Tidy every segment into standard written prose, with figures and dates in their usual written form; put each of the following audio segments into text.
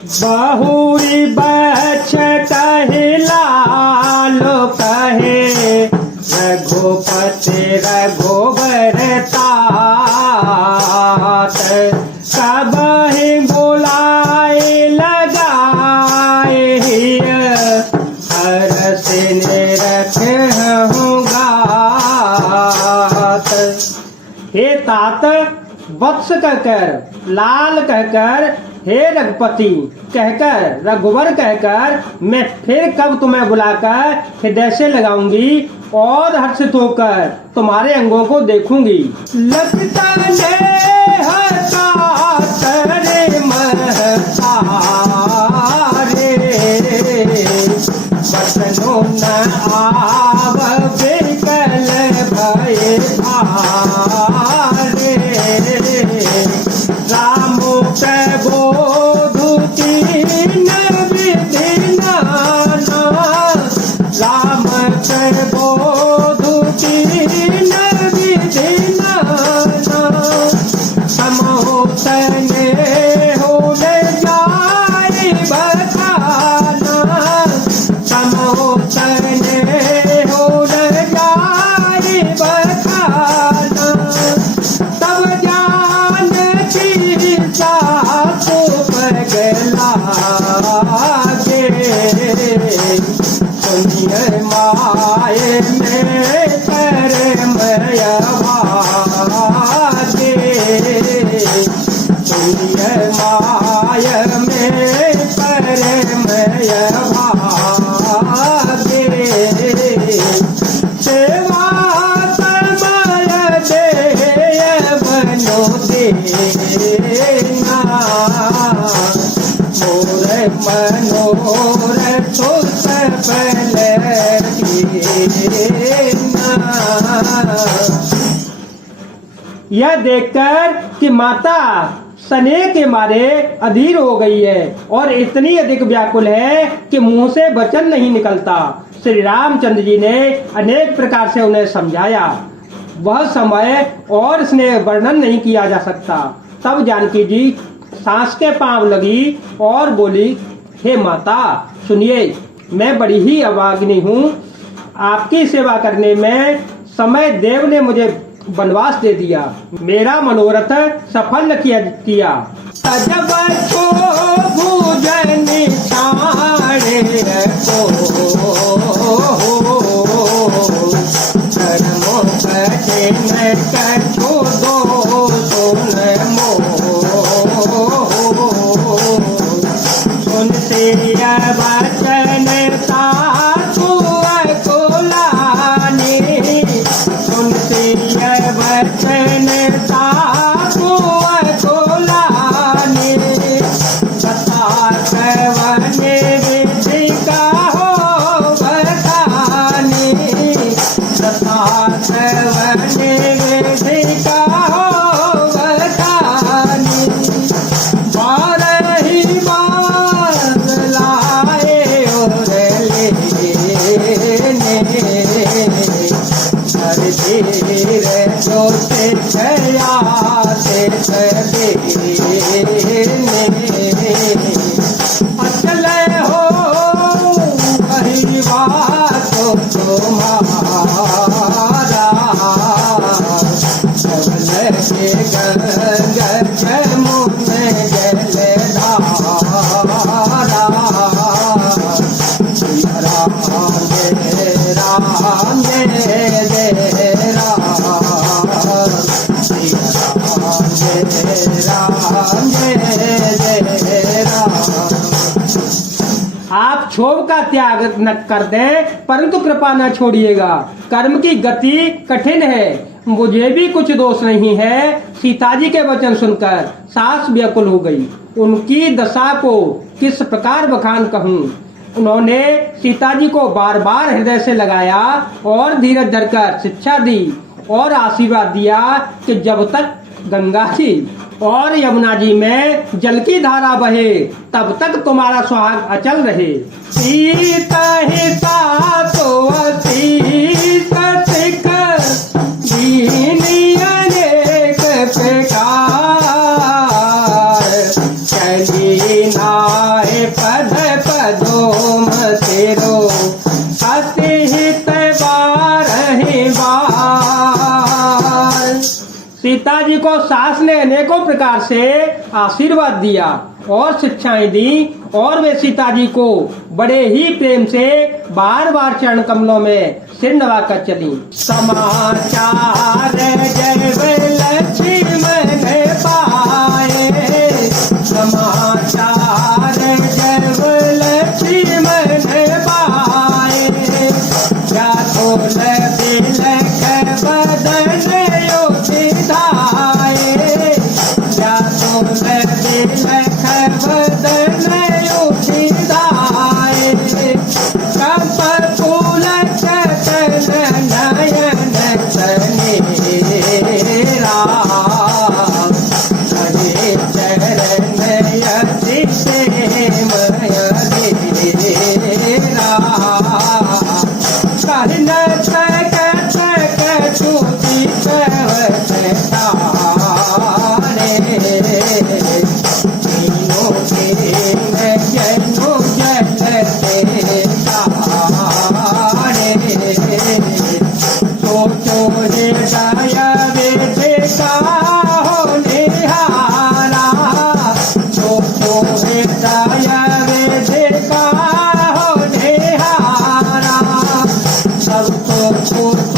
बहुरी बछ कहे लालो कहे रघुपति रघुबर तात सब ही बुलाए लगाए हर से रखे गात। हे तात वत्स कहकर, लाल कहकर, हे रघुपति कहकर, रघुवर कहकर मैं फिर कब तुम्हें बुलाकर हृदय से लगाऊंगी और हर्षित होकर तुम्हारे अंगों को देखूंगी। लगता ने हतारे महतारे बचनों न आव बिकल भय भारे राम प्रबोधु तीन विधि नाना राम प्रबोधु तीन विधि नाना समहो तने हो ले जाए बखाना समहो तने हो ले जाए बखाना तब जान की सासु पगला गे सुनिए माए में कर मया भागे सुनिए माय में कर मया भागे सेवा समय दे बनो देना मोर मनोरथ सफल कीना। यह देखकर कि माता स्नेह के मारे अधीर हो गई है और इतनी अधिक व्याकुल है कि मुंह से वचन नहीं निकलता, श्री रामचंद्र जी ने अनेक प्रकार से उन्हें समझाया। वह समय और स्नेह वर्णन नहीं किया जा सकता। तब जानकी जी सांस के पांव लगी और बोली, हे माता सुनिए, मैं बड़ी ही अभागिनी हूँ। आपकी सेवा करने में समय देव ने मुझे वनवास दे दिया, मेरा मनोरथ सफल किया। जब को भूजन छाड़े को कर्मों कठिन कछो दो सुन मो सुनते वचन सासु कुलानी सुनते वचन सासु कुलानी सता कवने विधि का हो बतानी सता कवने विधि का हो बतानी बारही बार लाए और लेने हर धीर जो से छया से देने अचल हो कही बात तुम्हारा सबल के गंग मुख में जलधारा राम राम आप क्षोभ का त्याग न कर दें परंतु कृपा न छोड़िएगा। कर्म की गति कठिन है, मुझे भी कुछ दोष नहीं है। सीता जी के वचन सुनकर सास व्याकुल हो गई। उनकी दशा को किस प्रकार बखान कहूँ। उन्होंने सीता जी को बार बार हृदय से लगाया और धीरज धरकर शिक्षा दी और आशीर्वाद दिया कि जब तक गंगा जी और यमुना जी में जल की धारा बहे तब तक तुम्हारा सुहाग अचल रहे। सीता ही तो सीख दीनी अनेक प्रकार चली ना पद पदोम तेरो अति हित बारहि बार। सीता जी को सास ने अनेकों प्रकार से आशीर्वाद दिया और शिक्षाएं दी और वे सीता जी को बड़े ही प्रेम से बार बार चरण कमलों में सिर नवाकर चली। समाचार जब लक्ष्मण पाए, समाचार जब लक्ष्मण पाए, जाको बिलख बदन योगिधाए, जाको बिलख बदन योगिधाए, कप पुलक नयन सनेरा, हरे चरण यति प्रेमय देरा, कहन तक छूटी कहत तारे, तीनों के जनो जलते तारे, सोचो हृदय विदिता हो निहारा, सोचो हृदय विदिता हो निहारा, सबको सुख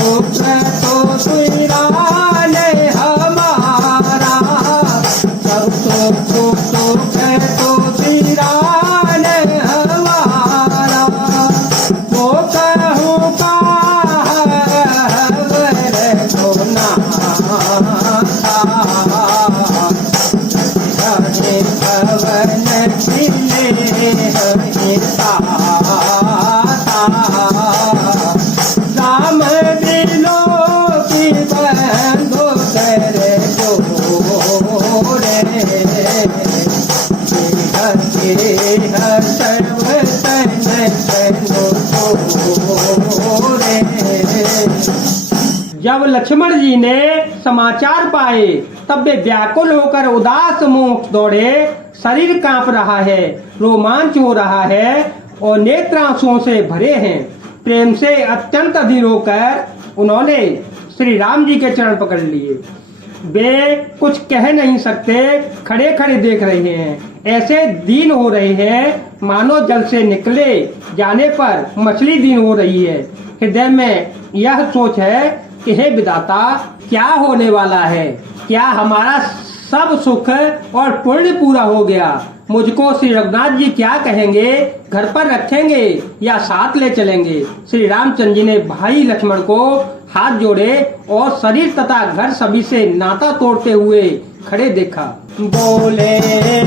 तो सुराने हमारा, सबको सुख तो सुराने हमारा, तो कहूँ भवन खिले राम दिलो की बंधो कर जोरे, सर्व तोरे। जब लक्ष्मण जी ने समाचार पाए तब वे व्याकुल होकर उदास मुख दौड़े, शरीर कांप रहा है, रोमांच हो रहा है और नेत्र आंसुओं से भरे हैं। प्रेम से अत्यंत अधीर होकर उन्होंने श्री राम जी के चरण पकड़ लिए। वे कुछ कह नहीं सकते, खड़े खड़े देख रहे हैं, ऐसे दीन हो रहे हैं मानो जल से निकले जाने पर मछली दीन हो रही है। हृदय में यह सोच है कि हे विधाता, क्या होने वाला है? क्या हमारा सब सुख और पुण्य पूरा हो गया? मुझको श्री रघुनाथ जी क्या कहेंगे? घर पर रखेंगे या साथ ले चलेंगे? श्री रामचंद्र जी ने भाई लक्ष्मण को हाथ जोड़े और शरीर तथा घर सभी से नाता तोड़ते हुए खड़े देखा। बोले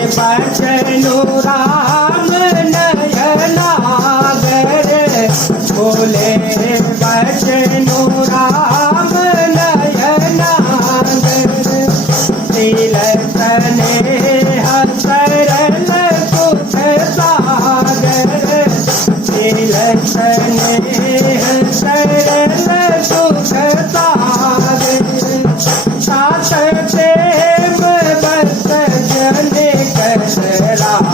बचनु राम नयनागर, बोले बचनु राम नयनागर, तिलक स्नेह सरल सुख सागर, तिलक स्नेह सरल सुख सागर, सात प्रेम बस जन कसराओ,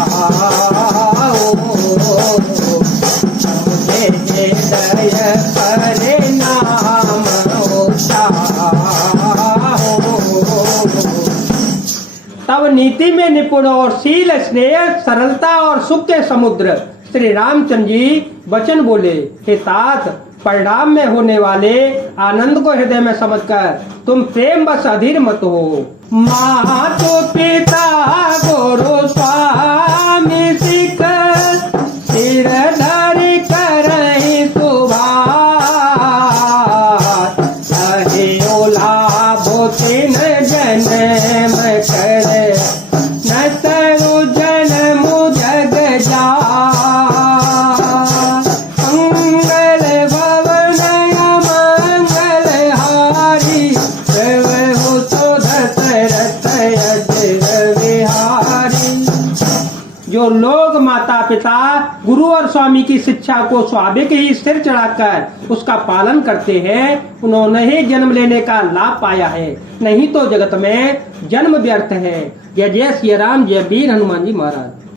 हृदय परिणाम तब नीति में निपुण और शील स्नेह सरलता और सुख के समुद्र श्री रामचंद्र जी वचन बोले, हे तात, परिणाम में होने वाले आनंद को हृदय में समझकर तुम प्रेम बस अधीर मत हो। मातो पिता गुरु स्वामी सिख सिर धरि करहि सुभाष, कहे ओलाभो तिन जन्म करे, न तरु जन्म जग जा, मंगल भवन मंगल हारी, प्रभु तो दशरथ अजर विहारी। जो लोग माता पिता गुरु और स्वामी की शिक्षा को स्वाभाविक ही सिर चढ़ाकर उसका पालन करते हैं, उन्होंने ही जन्म लेने का लाभ पाया है, नहीं तो जगत में जन्म व्यर्थ है। जय जय श्री राम, जय वीर हनुमान जी महाराज।